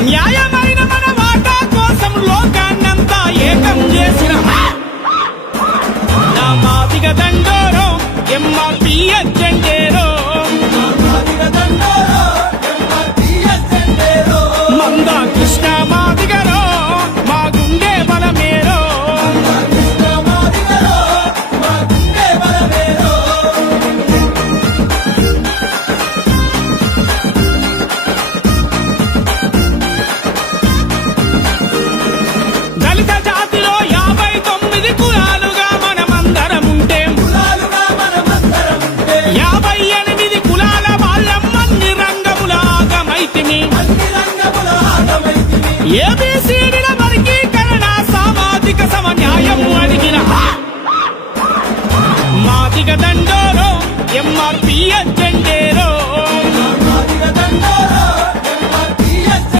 న్యాయమైన మన వాటా కోసం లోకాన్నంతా ఏకం చేసిన నా మాదిగ దండోరో ఎంఆర్పీఎస్ జెండేరో మందా కృష్ణ మాదిగరో మా గుండె బలమేరో దళిత జాతిలో 59 కులాలుగా మనమందరముంటే 58 కులాల వాళ్ళం అన్ని రంగముల ఆగమైతిమి ఏబీ